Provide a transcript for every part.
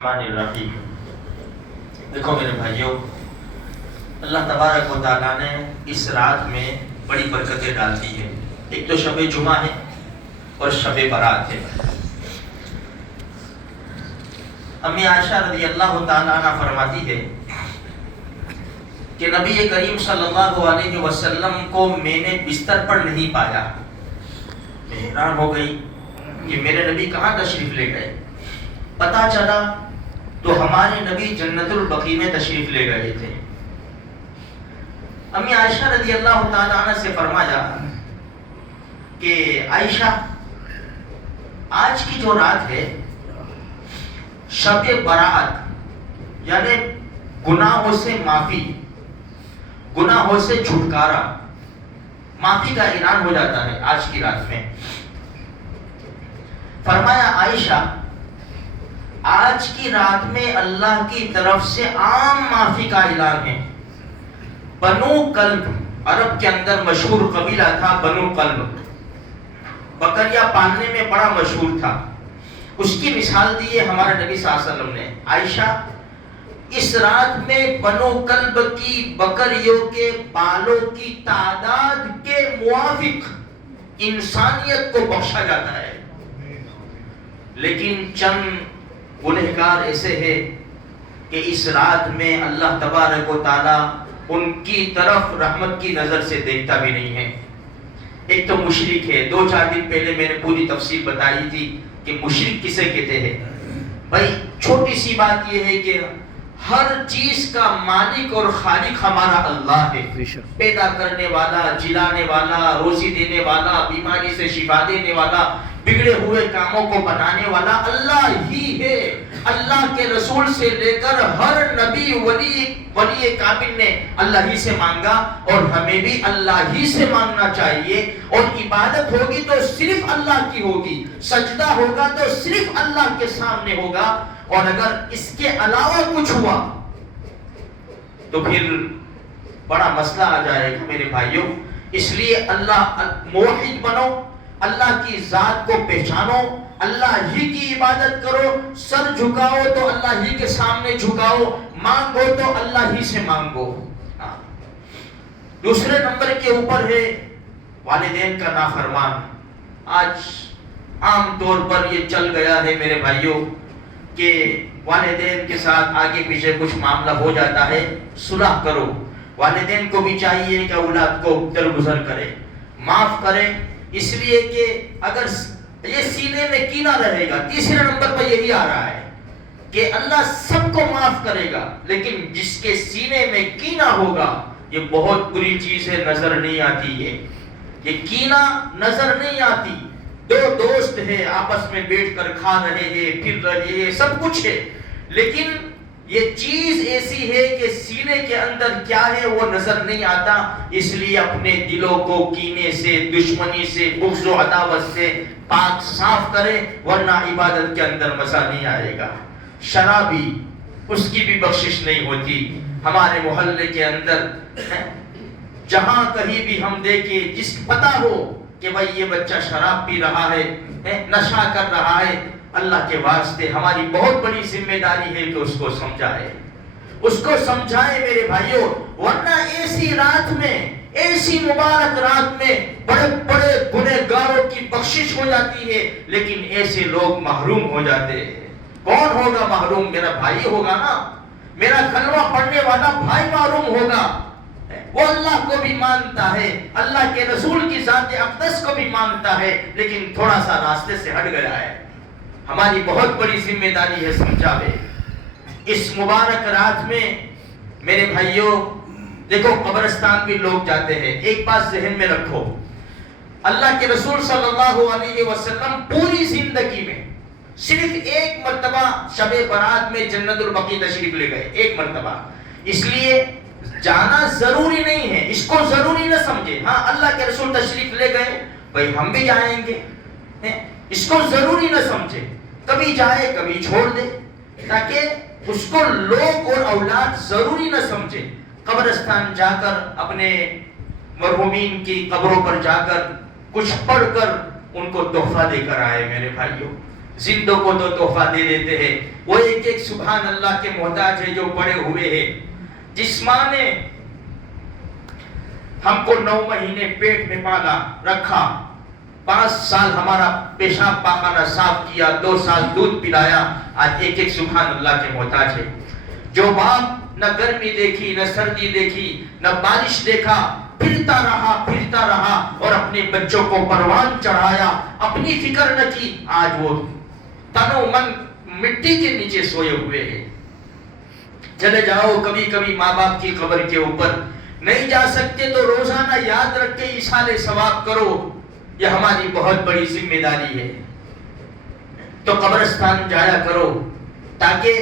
الرحیم۔ دیکھو میرے بھائیوں، اللہ تبارک و تعالیٰ نے اس رات میں بڑی برکتیں ڈالتی ہیں۔ ایک تو شب جمعہ ہے اور شب برات ہے۔ امی عائشہ رضی اللہ تعالیٰ عنہ فرماتی ہے کہ نبی کریم صلی اللہ علیہ وسلم کو میں نے بستر پر نہیں پایا۔ میں حیران ہو گئی کہ میرے نبی کہاں تشریف لے گئے۔ پتہ چلا تو ہمارے نبی جنت البقیع میں تشریف لے گئے تھے۔ امی عائشہ رضی اللہ تعالیٰ عنہ سے فرمایا کہ عائشہ، آج کی جو رات ہے شب برات، یعنی گناہوں سے معافی، گناہوں سے چھٹکارا، معافی کا اعلان ہو جاتا ہے آج کی رات میں۔ فرمایا عائشہ، آج کی رات میں اللہ کی طرف سے عام معافی کا اعلان ہے۔ بنو کلب عرب کے اندر مشہور قبیلہ تھا، بنو کلب، بکریاں پالنے میں بڑا مشہور تھا۔ اس کی مثال دی ہے ہمارے نبی صلی اللہ علیہ وسلم نے۔ عائشہ، اس رات میں بنو کلب کی بکریوں کے بالوں کی تعداد کے موافق انسانیت کو بخشا جاتا ہے، لیکن چند گنہگار ایسے ہیں کہ اس رات میں اللہ تبارک و تعالیٰ ان کی طرف رحمت کی نظر سے دیکھتا بھی نہیں ہے۔ ایک تو مشرک ہے، 2-4 دن پہلے میں نے پوری تفصیل بتائی تھی کہ مشرک کسے کہتے ہیں۔ بھائی چھوٹی سی بات یہ ہے کہ ہر چیز کا مالک اور خالق ہمارا اللہ ہے، پیدا کرنے والا، جلانے والا، روزی دینے والا، بیماری سے شفا دینے والا، بگڑے ہوئے کاموں کو بنانے والا اللہ ہی ہے۔ اللہ کے رسول سے لے کر ہر نبی ولی کامل نے اللہ ہی سے مانگا، اور ہمیں بھی اللہ ہی سے مانگنا چاہیے۔ اور عبادت ہوگی تو صرف اللہ کی ہوگی، سجدہ ہوگا تو صرف اللہ کے سامنے ہوگا، اور اگر اس کے علاوہ کچھ ہوا تو پھر بڑا مسئلہ آ جائے گا میرے بھائیوں۔ اس لیے اللہ موحد بنو، اللہ کی ذات کو پہچانو، اللہ ہی کی عبادت کرو، سر جھکاؤ تو اللہ ہی کے سامنے جھکاؤ، مانگو تو اللہ ہی سے مانگو۔ دوسرے نمبر کے اوپر ہے والدین کا نافرمان۔ آج عام طور پر یہ چل گیا ہے میرے بھائیوں کہ والدین کے ساتھ آگے پیچھے کچھ معاملہ ہو جاتا ہے، صلح کرو۔ والدین کو بھی چاہیے کہ اولاد کو درگزر کرے، معاف کرے، اس لیے کہ اگر یہ سینے میں کینہ رہے گا۔ تیسرے نمبر پر یہی آ رہا ہے کہ اللہ سب کو معاف کرے گا، لیکن جس کے سینے میں کینہ ہوگا یہ بہت بری چیز ہے، نظر نہیں آتی ہے۔ یہ کینہ نظر نہیں آتی۔ دو دوست ہیں، آپس میں بیٹھ کر کھا رہے ہیں، پھر رہے ہیں، سب کچھ ہے، لیکن یہ چیز ایسی ہے کہ سینے کے اندر کیا ہے وہ نظر نہیں آتا۔ اس لیے اپنے دلوں کو کینے سے، دشمنی سے، بغض و عداوت سے پاک صاف کرے، ورنہ عبادت کے اندر مزہ نہیں آئے گا۔ شرابی، اس کی بھی بخشش نہیں ہوتی۔ ہمارے محلے کے اندر جہاں کہیں بھی ہم دیکھیں، جس پتہ ہو کہ بھائی یہ بچہ شراب پی رہا ہے، نشہ کر رہا ہے، اللہ کے واسطے ہماری بہت بڑی ذمہ داری ہے کہ اس کو سمجھائے، اس کو سمجھائے میرے بھائیوں۔ ورنہ ایسی رات میں، ایسی مبارک رات میں بڑے بڑے گنہگاروں کی بخشش ہو جاتی ہے، لیکن ایسے لوگ محروم ہو جاتے ہیں۔ کون ہوگا محروم؟ میرا بھائی ہوگا نا، میرا کلمہ پڑھنے والا بھائی محروم ہوگا۔ وہ اللہ کو بھی مانتا ہے، اللہ کے رسول کی ذات اقدس کو بھی مانتا ہے، لیکن تھوڑا سا راستے سے ہٹ گیا ہے۔ ہماری بہت بڑی ذمہ داری ہے سمجھاوے۔ اس مبارک رات میں میرے بھائیوں دیکھو، قبرستان بھی لوگ جاتے ہیں۔ ایک بات ذہن میں رکھو، اللہ کے رسول صلی اللہ علیہ وسلم پوری زندگی میں صرف ایک مرتبہ شب برات میں جنت البقیع تشریف لے گئے، ایک مرتبہ۔ اس لیے جانا ضروری نہیں ہے، اس کو ضروری نہ سمجھے۔ ہاں اللہ کے رسول تشریف لے گئے، بھائی ہم بھی جائیں گے، اس کو ضروری نہ سمجھے، کبھی جائے کبھی چھوڑ دے، تاکہ اس کو لوگ اور اولاد ضروری نہ سمجھے۔ قبرستان جا کر اپنے مرحومین کی قبروں پر جا کر کچھ پڑھ کر ان کو تحفہ دے کر آئے میرے بھائیوں۔ زندوں کو تو تحفہ دے دیتے ہیں، وہ ایک ایک سبحان اللہ کے محتاج ہے جو پڑے ہوئے ہیں. جس ماں نے ہم کو 9 مہینے پیٹ میں پالا رکھا، 5 سال ہمارا پیشاب پاخانہ صاف کیا، 2 سال دودھ پلایا، آج ایک ایک سبحان اللہ کے محتاج ہے. جو باپ نہ گرمی دیکھی، نہ سردی دیکھی، نہ بارش دیکھا، پھرتا رہا اور اپنے بچوں کو پروان چڑھایا، اپنی فکر نہ کی، آج وہ تن و من مٹی کے نیچے سوئے ہوئے ہیں. چلے جاؤ کبھی کبھی ماں باپ کی قبر کے اوپر، نہیں جا سکتے تو روزانہ یاد رکھ کے ایصال ثواب کرو، یہ ہماری بہت بڑی ذمہ داری ہے. تو قبرستان جایا کرو تاکہ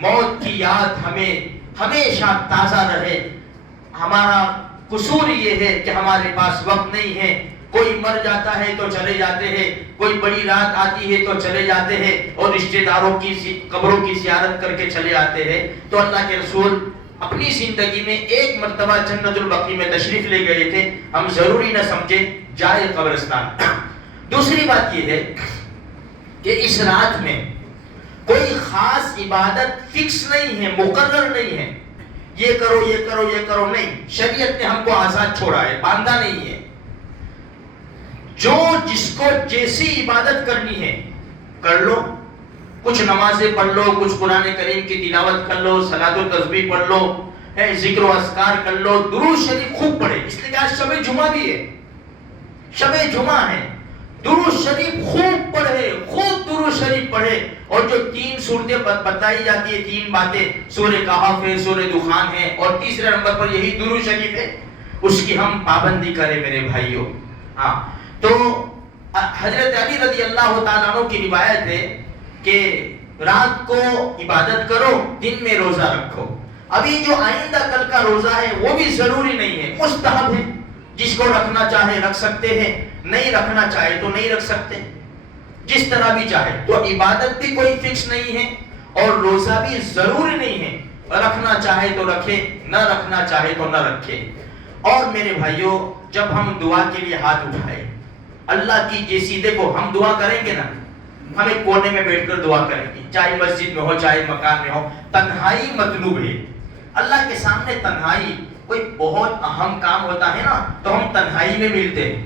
موت کی یاد ہمیں ہمیشہ تازہ رہے. ہمارا قصور یہ ہے کہ ہمارے پاس وقت نہیں ہے. کوئی مر جاتا ہے تو چلے جاتے ہیں، کوئی بڑی رات آتی ہے تو چلے جاتے ہیں اور رشتہ داروں کی قبروں کی زیارت کر کے چلے آتے ہیں. تو اللہ کے رسول اپنی زندگی میں ایک مرتبہ جنت البقیع میں تشریف لے گئے تھے. ہم ضروری نہ سمجھے جائے قبرستان. دوسری بات یہ ہے کہ اس رات میں کوئی خاص عبادت فکس نہیں ہے، مقرر نہیں ہے، یہ کرو یہ کرو یہ کرو، نہیں. شریعت نے ہم کو آزاد چھوڑا ہے، باندھا نہیں ہے. جو جس کو جیسی عبادت کرنی ہے کر لو. کچھ نمازیں پڑھ لو، کچھ قرآن کریم کی تلاوت کر لو، صلاۃ و تسبیح پڑھ لو، ذکر و اذکار کر لو، درود شریف خوب پڑھے. اس لیے کہ آج شب جمعہ بھی ہے، شب جمعہ ہے. درود شریف خوب پڑھے، خوب درود شریف پڑھے. اور جو 3 صورتیں بتائی جاتی ہے، 3 باتیں، سورہ کہف ہے، سورہ دخان ہے، اور تیسرے نمبر پر یہی درود شریف ہے، اس کی ہم پابندی کریں میرے بھائیوں. ہاں تو حضرت علی رضی اللہ تعالیٰ عنہ کی روایت ہے کہ رات کو عبادت کرو، دن میں روزہ رکھو. ابھی جو آئندہ کل کا روزہ ہے وہ بھی ضروری نہیں ہے، مستحب ہے. جس کو رکھنا چاہے رکھ سکتے ہیں، نہیں رکھنا چاہے تو نہیں رکھ سکتے، جس طرح بھی چاہے. تو عبادت بھی کوئی فکس نہیں ہے اور روزہ بھی ضروری نہیں ہے. رکھنا چاہے تو رکھے، نہ رکھنا چاہے تو نہ رکھے. اور میرے بھائیوں، جب ہم دعا کے لیے ہاتھ اٹھائے، اللہ کی جیسی، دیکھو ہم دعا کریں گے نا، ہم ایک کونے میں بیٹھ کر دعا کریں گے، چاہے مسجد میں ہو چاہے مکان میں ہو. تنہائی مطلوب ہے. اللہ کے سامنے تنہائی، کوئی بہت اہم کام ہوتا ہے نا تو ہم تنہائی میں ملتے ہیں.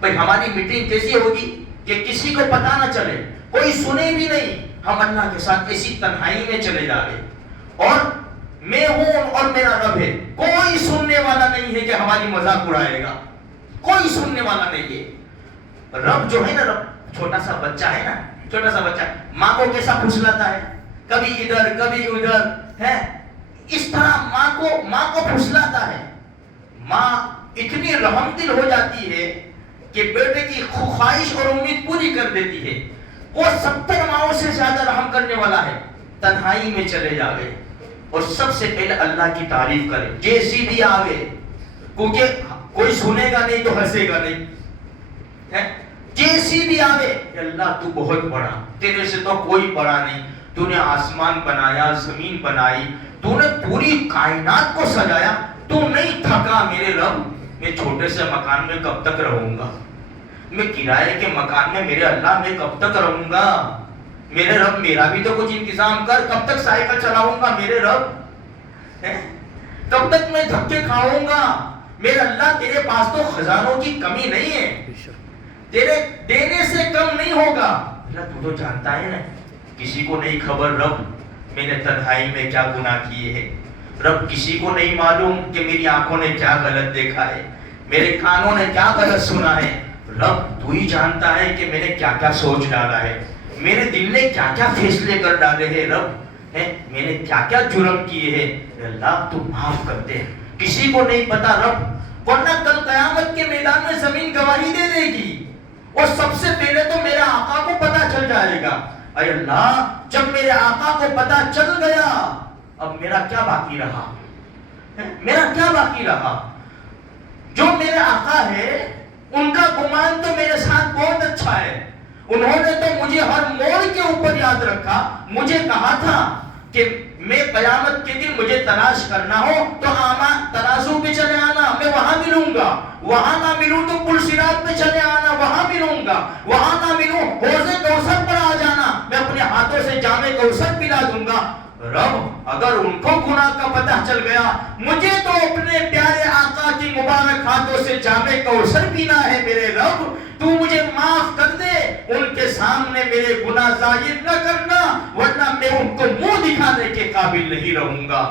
بھائی ہماری میٹنگ کیسی ہوگی کہ کسی کو پتہ نہ چلے، کوئی سنے بھی نہیں. ہم اللہ کے ساتھ ایسی تنہائی میں چلے جا رہے، اور میں ہوں اور میرا رب ہے. کوئی سننے والا نہیں ہے کہ ہماری مذاق اڑائے گا، کوئی سننے والا نہیں ہے. رب جو ہے نا، رب چھوٹا سا بچہ ہے نا، چھوٹا سا بچہ ماں کو کیسا پھسلاتا ہے، کبھی ادھر کبھی ادھر ہے، اس طرح ماں کو پھسلاتا ہے. ماں اتنی رحم دل ہو جاتی ہے کہ بیٹے کی خواہش اور امید پوری کر دیتی ہے. وہ 70 ماؤں سے زیادہ رحم کرنے والا ہے. تنہائی میں چلے جاوے اور سب سے پہلے اللہ کی تعریف کرے جیسی بھی آوے، کیونکہ کوئی سنے گا نہیں تو ہنسے گا نہیں. جیسی بھی آوے کہ اللہ تو بہت بڑا، تیرے سے تو کوئی بڑا نہیں. تو نے آسمان بنایا، زمین بنائی، تو نے پوری کائنات کو سجایا، تو نہیں تھکا میرے رب. میں چھوٹے سے مکان میں کب تک رہوں گا، میں کرائے کے مکان میں میرے اللہ میں کب تک رہوں گا. میرے رب میرا بھی تو کچھ انتظام کر. کب تک سائیکل چلاؤں گا میرے رب، کب تک میں دھکے کھاؤں گا. میرے اللہ تیرے پاس تو خزانوں کی کمی نہیں ہے، تیرے دینے سے کم نہیں ہوگا. اللہ تو جانتا ہے نا، کسی کو نہیں خبر رب میں نے تنہائی میں کیا گناہ کیے ہیں. رب کسی کو نہیں معلوم کہ میری آنکھوں نے کیا غلط دیکھا ہے، میرے کانوں نے کیا غلط سنا ہے. رب تو ہی جانتا ہے کہ میں نے کیا کیا سوچ ڈالا ہے، میرے دل نے کیا کیا فیصلے کر ڈالے ہیں. رب میں نے کیا کیا جرم کیے ہیں. اللہ تو معاف کر دے. کسی کو نہیں پتا رب، ورنہ کل قیامت کے میدان میں زمین گواہی دے دے گی اور سب سے پہلے تو میرے آقا کو پتا چل جائے گا. اے اللہ، جب میرے آقا کو پتا چل گیا اب میرا کیا باقی رہا، میرا کیا باقی رہا. جو میرے آقا ہے ان کا گمان تو میرے ساتھ بہت اچھا ہے. انہوں نے تو مجھے ہر موڑ کے اوپر یاد رکھا. مجھے کہا تھا کہ میں قیامت کے دن مجھے تلاش کرنا ہو تو ترازو پہ چلے آنا، میں وہاں ملوں گا، وہاں نہ ملوں تو پل صراط پہ چلے آنا، وہاں ملوں گا، وہاں نہ ملوں حوض کوثر پر آ جانا، میں اپنے ہاتھوں سے جام کوثر پلا دوں گا۔ رب اگر ان کو گناہ کا پتہ چل گیا، مجھے تو اپنے پیارے آقا کی مبارک ہاتھوں سے جام کوثر پینا ہے، میرے رب تو مجھے معاف کر دے، ان کے سامنے میرے گناہ ظاہر نہ کرنا، ورنہ میں ان کو منہ دکھانے کے قابل نہیں رہوں گا۔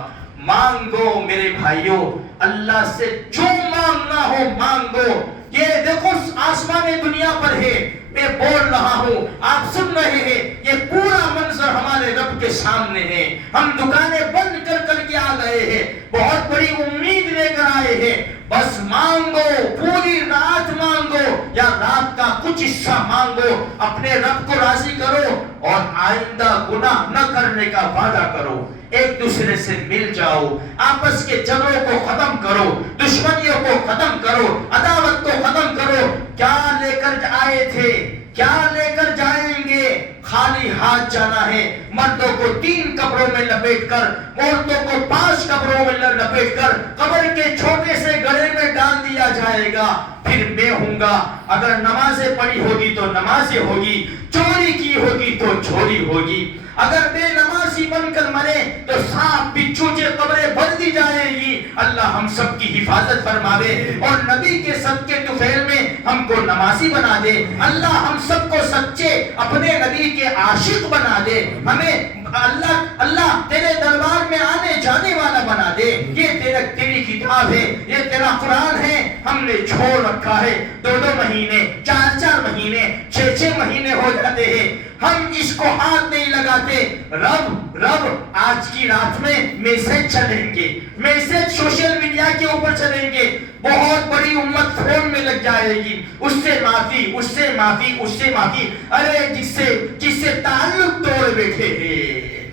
مانگو میرے بھائیوں، اللہ سے جو مانگنا ہو مانگو۔ یہ دیکھو آسمان دنیا پر ہے، میں بول رہا ہوں، آپ سن رہے ہیں، یہ پورا منظر ہمارے رب کے سامنے ہے۔ ہم دکانیں بند کر کے آ گئے ہیں، بہت بڑی امید لے کر آئے ہیں، بس مانگو، پوری رات مانگو یا رات کا کچھ حصہ مانگو، اپنے رب کو راضی کرو اور آئندہ گناہ نہ کرنے کا وعدہ کرو۔ ایک دوسرے سے مل جاؤ، آپس کے جھگڑوں کو ختم کرو، دشمنیوں کو ختم کرو، عداوت کو ختم کرو۔ کیا لے کر آئے تھے، کیا لے کر جائیں گے؟ خالی ہاتھ جانا ہے۔ مردوں کو 3 کپڑوں میں لپیٹ کر، عورتوں کو 5 کپڑوں میں لپیٹ کر قبر کے چھوٹے سے گڑھے میں ڈال دیا جائے گا۔ پھر میں ہوں گا، اگر نمازیں پڑھی ہوگی تو نمازیں ہوگی، چوری کی ہوگی تو چوری ہوگی۔ اگر بے نمازی بن کر مرے تو سانپ بچھو سے قبریں بھر دی جائے گی۔ اللہ ہم سب کی حفاظت فرماوے اور نبی کے صدقے طفیل میں ہم کو نمازی بنا دے۔ اللہ ہم سب کو سچے اپنے نبی کے عاشق بنا دے۔ ہمیں اللہ تیرے دربار میں آنے جانے والا بنا دے۔ یہ تیری کتاب ہے، یہ تیرا قرآن ہے، ہم نے چھوڑ رکھا ہے۔ 2 مہینے، 4 مہینے، 6 مہینے ہو جاتے ہیں، ہم اس کو ہاتھ نہیں لگاتے۔ رب آج کی رات میں میسج چلیں گے، میسج سوشل میڈیا کے اوپر چلیں گے، بہت بڑی امت فون میں لگ جائے گی، اس سے معافی، اس سے معافی، اس سے معافی۔ ارے جس سے تعلق توڑ بیٹھے ہیں،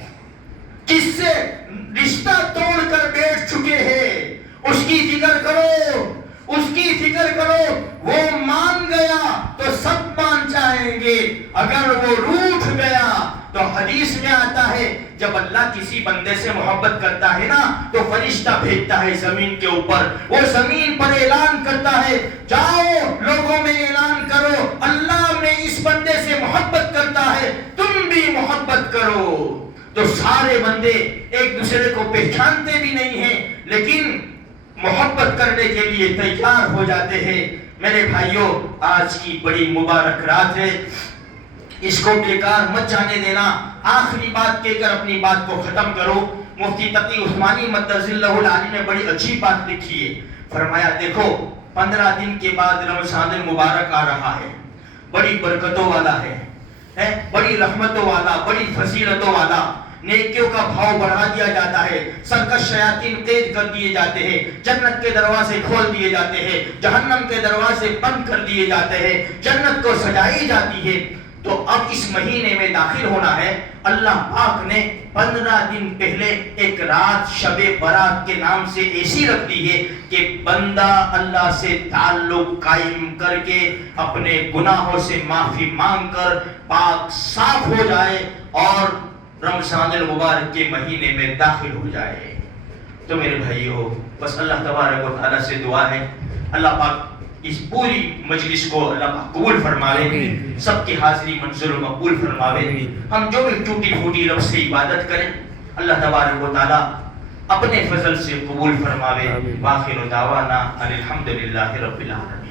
جس سے رشتہ توڑ کر بیٹھ چکے ہیں، اس کی فکر کرو، اس کی فکر کرو۔ وہ مان گیا تو سب مان جائیں گے، اگر وہ روٹھ گیا تو حدیث میں آتا ہے جب اللہ کسی بندے سے محبت کرتا ہے نا تو فرشتہ بھیجتا ہے زمین کے اوپر، وہ زمین پر اعلان کرتا ہے، جاؤ لوگوں میں اعلان کرو اللہ میں اس بندے سے محبت کرتا ہے، تم بھی محبت کرو۔ تو سارے بندے ایک دوسرے کو پہچانتے بھی نہیں ہیں لیکن محبت کرنے کے لیے تیار ہو جاتے ہیں۔ میرے بھائیوں، آج کی بڑی مبارک رات ہے، اس کو بیکار مت جانے دینا۔ آخری بات کہہ کر اپنی بات کو ختم کرو۔ مفتی تقی عثمانی مدثر اللہ العالی نے بڑی اچھی بات لکھی ہے، فرمایا دیکھو 15 دن کے بعد رمضان المبارک آ رہا ہے، بڑی برکتوں والا ہے، بڑی رحمتوں والا، بڑی فضیلتوں والا، نیکیوں کا بھاؤ بڑھا دیا جاتا ہے، سرکش شیاطین قید کر دیے جاتے ہیں، جنت کے دروازے کھول دیے جاتے ہیں، جہنم کے دروازے بند کر دیے جاتے ہیں، جنت کو سجائی جاتی ہے۔ تو اب اس مہینے میں داخل ہونا ہے، اللہ پاک نے 15 دن پہلے ایک رات شب برات کے نام سے ایسی رکھ دی ہے کہ بندہ اللہ سے تعلق قائم کر کے اپنے گناہوں سے معافی مانگ کر پاک صاف ہو جائے اور رمضان المبارک کے مہینے میں داخل ہو جائے۔ تو میرے بھائیوں، بس اللہ تبارک و تعالیٰ سے دعا ہے اللہ پاک اس پوری مجلس کو اللہ پاک قبول فرماوے، سب کی حاضری منظور مقبول فرماوے۔ ہم جو بھی ٹوٹی پھوٹی رب سے عبادت کریں اللہ تبارک و تعالیٰ اپنے فضل سے قبول فرماوے۔ وآخر دعوانا الحمدللہ رب العالمین۔